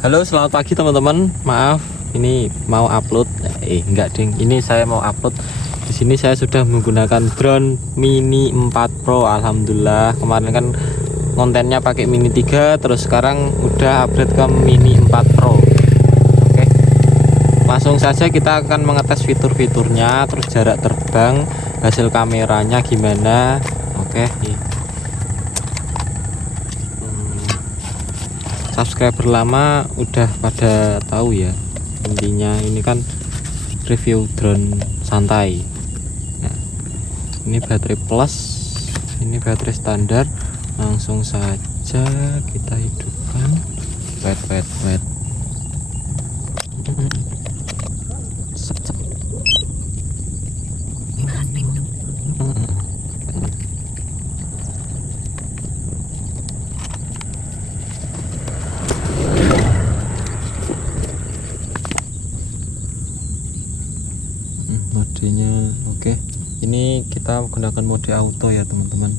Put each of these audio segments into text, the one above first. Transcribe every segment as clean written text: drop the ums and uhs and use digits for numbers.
Halo, selamat pagi teman-teman. Maaf, ini mau upload. Enggak ding. Ini saya mau upload. Di sini saya sudah menggunakan drone Mini 4 Pro. Alhamdulillah. Kemarin kan kontennya pakai Mini 3, terus sekarang udah upgrade ke Mini 4 Pro. Oke. Langsung saja kita akan mengetes fitur-fiturnya, terus jarak terbang, hasil kameranya gimana. Oke. Subscriber lama udah pada tahu ya, intinya ini kan review drone santai. Nah, ini baterai plus, ini baterai standar. Langsung saja kita hidupkan. Wet. Modenya oke. Ini kita menggunakan mode auto ya teman-teman.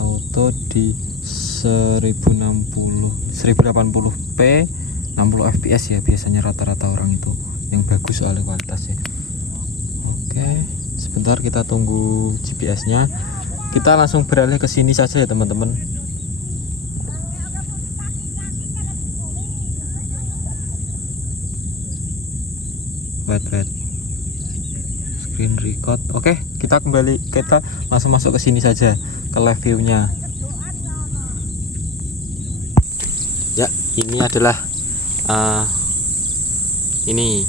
Auto di 1080p 60 fps ya, biasanya rata-rata orang itu yang bagus soalnya kualitasnya. Oke, sebentar kita tunggu GPS nya. Kita langsung beralih ke sini saja ya teman-teman. Wait screen record. Oke, kita langsung masuk ke sini saja, ke live view-nya. Ya, ini adalah ini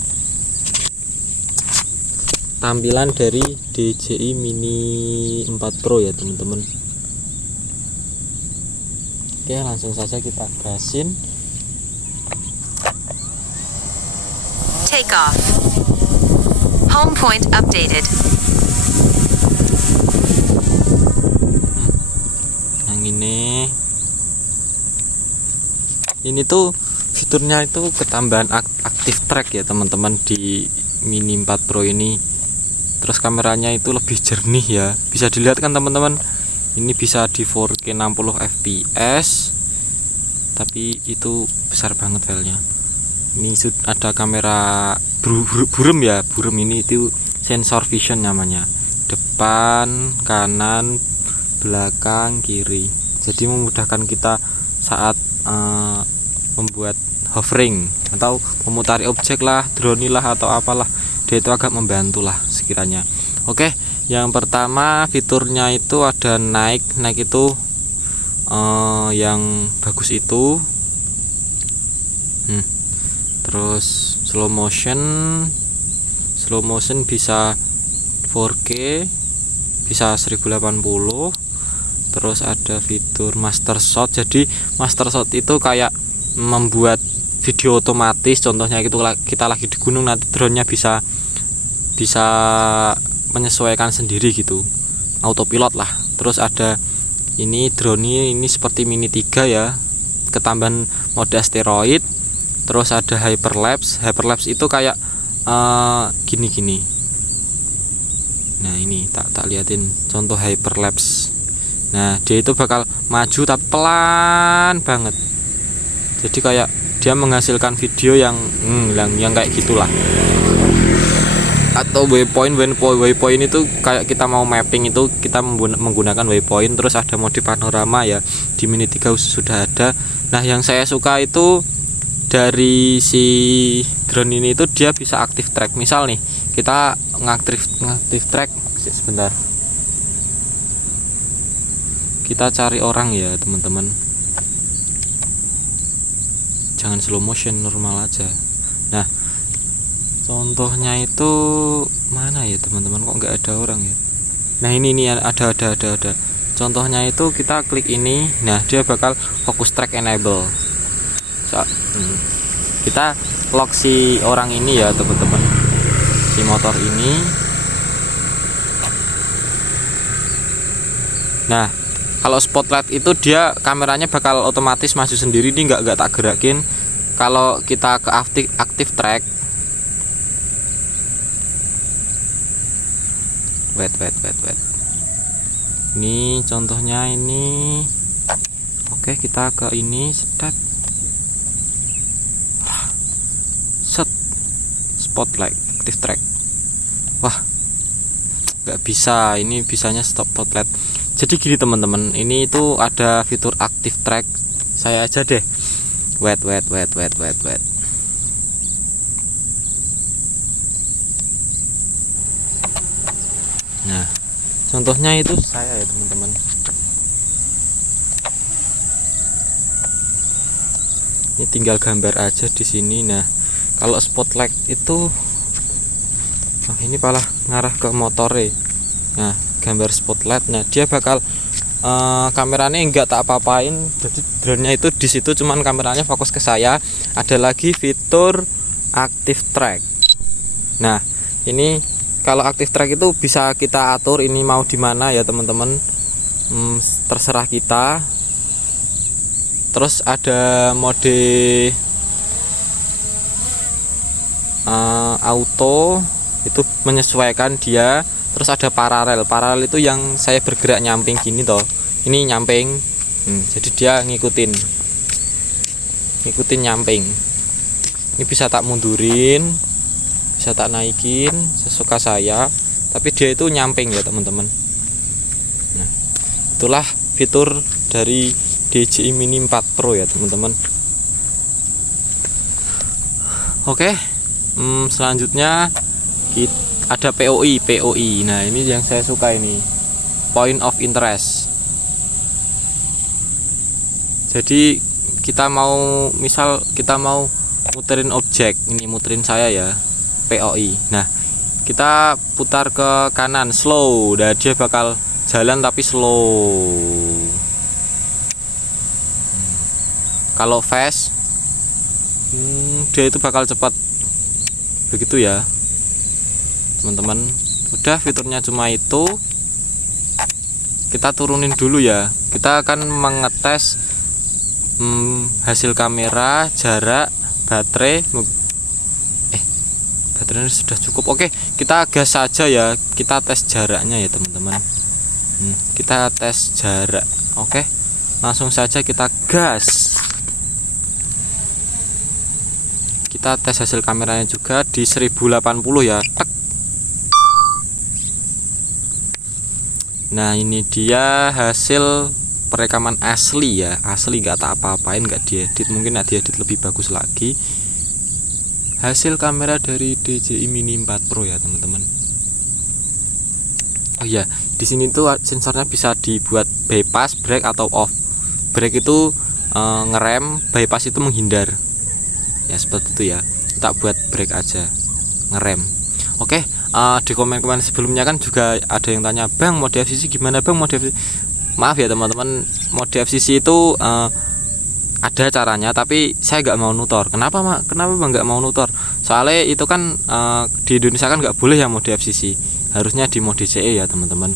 tampilan dari DJI Mini 4 Pro ya teman-teman. Oke, langsung saja kita gasin. Take off. Home point updated. Yang ini tuh fiturnya itu ketambahan aktif track ya teman-teman di Mini 4 Pro ini. Terus kameranya itu lebih jernih ya, bisa dilihat kan teman-teman. Ini bisa di 4K 60 fps, tapi itu besar banget filenya. Ini ada kamera burem ya, burem ini itu sensor vision namanya, depan, kanan, belakang, kiri. Jadi memudahkan kita saat membuat hovering atau memutari objek lah, drone lah atau apalah, dia itu agak membantu lah sekiranya. Oke, yang pertama fiturnya itu ada naik itu yang bagus itu. Terus slow motion bisa 4K, bisa 1080. Terus ada fitur master shot. Jadi master shot itu kayak membuat video otomatis. Contohnya itu kita lagi di gunung, nanti drone-nya bisa menyesuaikan sendiri gitu, autopilot lah. Terus ada ini drone ini seperti Mini 3 ya, ketambahan mode asteroid. Terus ada hyperlapse itu kayak gini. Nah ini tak liatin contoh hyperlapse. Nah dia itu bakal maju tapi pelan banget, jadi kayak dia menghasilkan video yang kayak gitulah. Atau waypoint itu kayak kita mau mapping itu kita menggunakan waypoint. Terus ada mode panorama ya, di Mini 3 sudah ada. Nah yang saya suka itu dari si drone ini itu dia bisa aktif track. Misal nih kita ngaktif track, sebentar kita cari orang ya teman-teman, jangan slow motion, normal aja. Nah contohnya itu mana ya teman-teman, kok nggak ada orang ya. Nah ini ada. Contohnya itu kita klik ini, nah dia bakal focus track enable. Kita lock si orang ini ya teman-teman, si motor ini. Nah kalau spotlight itu dia kameranya bakal otomatis maju sendiri, ini nggak tak gerakin. Kalau kita ke aktif track, wait. Ini contohnya ini. Oke, kita ke ini, step. spotlight active track. Wah, nggak bisa, ini bisanya stop spotlight. Jadi gini teman-teman, ini itu ada fitur active track. Saya aja deh. Wait. Nah, contohnya itu saya ya teman-teman. Ini tinggal gambar aja di sini. Nah, kalau spotlight itu, ini malah ngarah ke motore. Nah, gambar spotlight. Nah, dia bakal kameranya enggak tak apa-apain. Jadi drone-nya itu di situ, cuman kameranya fokus ke saya. Ada lagi fitur active track. Nah, ini kalau active track itu bisa kita atur ini mau di mana ya teman-teman. Terserah kita. Terus ada mode auto, itu menyesuaikan dia. Terus ada paralel itu yang saya bergerak nyamping gini toh, ini nyamping. Jadi dia ngikutin nyamping. Ini bisa tak mundurin, bisa tak naikin sesuka saya, tapi dia itu nyamping ya teman-teman. Nah, itulah fitur dari DJI Mini 4 Pro ya teman-teman. Oke, selanjutnya kita ada POI. Nah, ini yang saya suka, ini point of interest. Jadi kita mau, misal kita mau muterin objek, ini muterin saya ya, POI. Nah, kita putar ke kanan slow, dan dia bakal jalan tapi slow. Kalau fast, dia itu bakal cepat. Begitu ya teman-teman. Udah, fiturnya cuma itu. Kita turunin dulu ya. Kita akan mengetes hasil kamera, jarak, baterai. Baterainya sudah cukup. Oke, kita gas saja ya. Kita tes jaraknya ya teman-teman. Kita tes jarak. Oke, langsung saja kita gas. Kita tes hasil kameranya juga di 1080 ya. Tek. Nah, ini dia hasil perekaman asli ya, asli, nggak tak apa-apain, nggak diedit. Mungkin diedit lebih bagus lagi. Hasil kamera dari DJI Mini 4 Pro ya teman-teman. Oh iya, di sini tuh sensornya bisa dibuat bypass, brake atau off. Brake itu ngerem, bypass itu menghindar. Ya seperti itu ya. Kita buat brake aja, ngerem. Oke, di komen-komen sebelumnya kan juga ada yang tanya, "Bang, mode FCC gimana, Bang, mode FCC?" Maaf ya teman-teman, mode FCC itu ada caranya, tapi saya nggak mau nutor. Kenapa Bang nggak mau nutor? Soalnya itu kan di Indonesia kan nggak boleh ya mode FCC. Harusnya di mode CE ya teman-teman.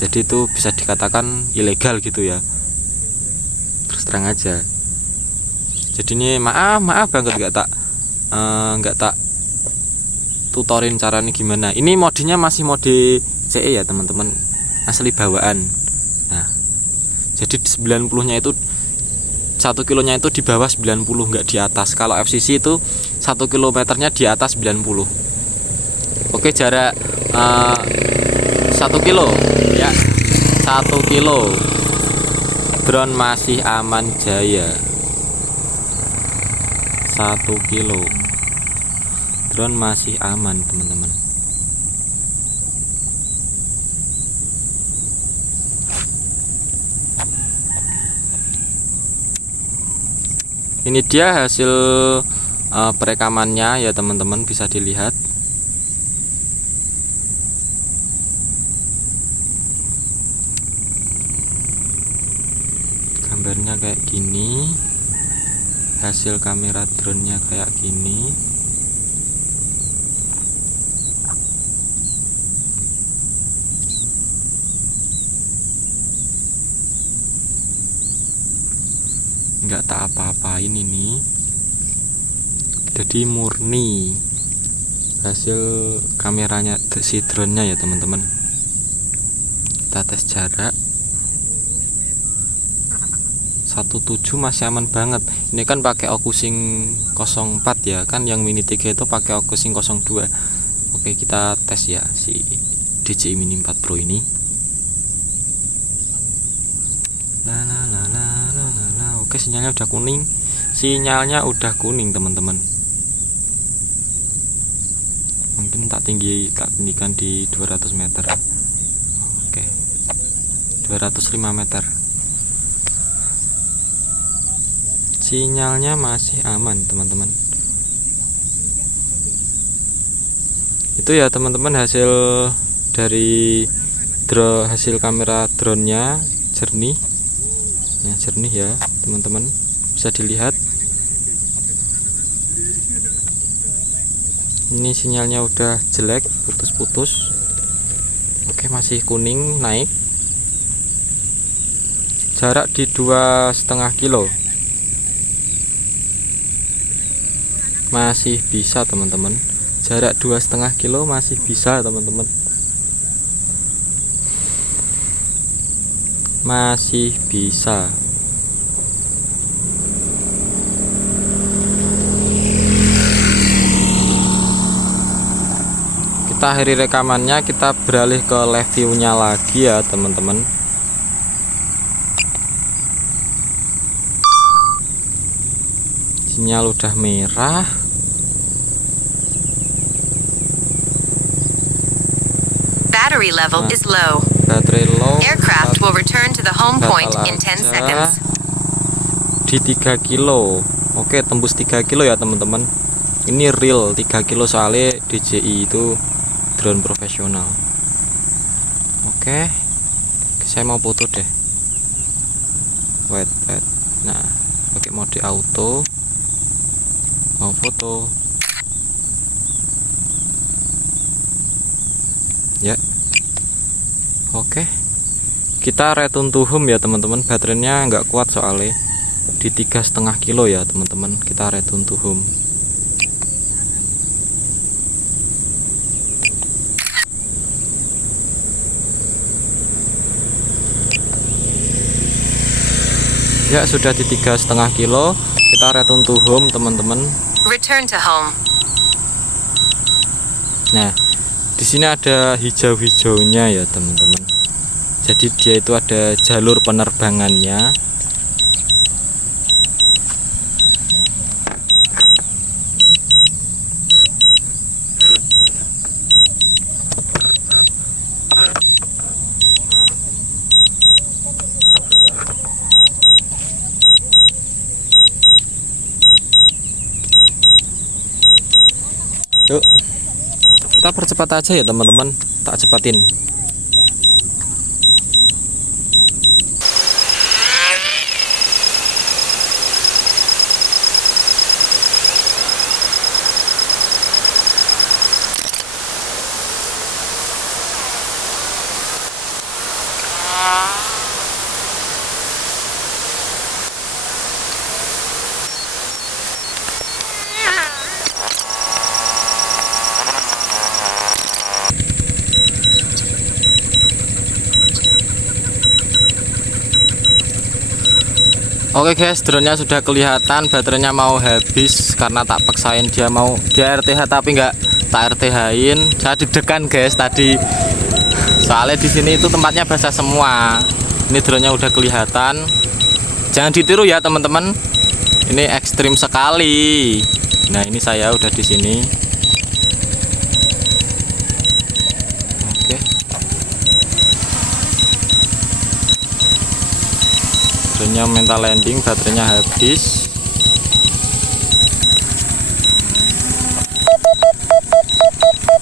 Jadi itu bisa dikatakan ilegal gitu ya. Terus terang aja. Jadi ini maaf banget nggak tak tutorin caranya gimana. Ini modenya masih mode CE ya teman-teman, asli bawaan. Nah, jadi 90-nya itu 1 kilonya itu di bawah 90, nggak di atas. Kalau FCC itu 1 kilometernya di atas 90. Oke, jarak 1 kilo ya, 1 kilo drone masih aman jaya. 1 kilo drone masih aman teman-teman. Ini dia hasil perekamannya ya teman-teman, bisa dilihat. Gambarnya kayak gini, hasil kamera drone-nya kayak gini. Nggak tak apa-apain ini, jadi murni hasil kameranya si drone-nya ya teman-teman. Kita tes jarak 17 masih aman banget. Ini kan pakai Okusing 04 ya, kan yang Mini 3 itu pakai Okusing 02. Oke, kita tes ya si DJI Mini 4 Pro ini. Oke, sinyalnya udah kuning. Sinyalnya udah kuning, teman-teman. Mungkin tak tinggikan di 200 meter. Oke. 205 meter. Sinyalnya masih aman, teman-teman. Itu ya, teman-teman, hasil dari hasil kamera drone-nya jernih. Ya, jernih ya, teman-teman. Bisa dilihat. Ini sinyalnya udah jelek, putus-putus. Oke, masih kuning, naik. Jarak di 2,5 kilo. Masih bisa, teman-teman. Jarak 2,5 kilo masih bisa, teman-teman. Masih bisa. Kita akhiri rekamannya, kita beralih ke live view-nya lagi ya, teman-teman. Sinyal udah merah. Battery level is low. Baterai low. Aircraft will return to the home point in 10 aja. seconds. Di 3 kilo. Oke, tembus 3 kilo ya, teman-teman. Ini real 3 kilo, soalnya DJI itu drone profesional. Oke, saya mau foto deh. Wait. Nah, pakai mode auto. Mau foto. Ya. Oke. Kita return to home ya, teman-teman. Baterainya nggak kuat soalnya. Di 3,5 kilo ya, teman-teman. Kita return to home. Ya, sudah di 3,5 kilo. Kita return to home, teman-teman. Return to home. Nah, di sini ada hijau-hijaunya ya, teman-teman. Jadi dia itu ada jalur penerbangannya. Yuk, kita percepat aja ya, teman-teman. Tak cepatin. Oke guys, drone-nya sudah kelihatan, baterainya mau habis karena tak paksain dia mau RTH tapi nggak tak RTH-in. Saya deg-degan guys tadi, soalnya di sini itu tempatnya basah semua. Ini drone-nya udah kelihatan, jangan ditiru ya teman-teman. Ini ekstrim sekali. Nah, ini saya udah di sini. Oke. Drone-nya mental landing, baterainya habis.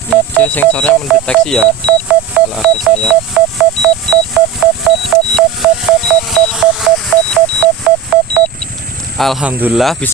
Ini dia sensornya mendeteksi ya kalau ada saya. Alhamdulillah bisa.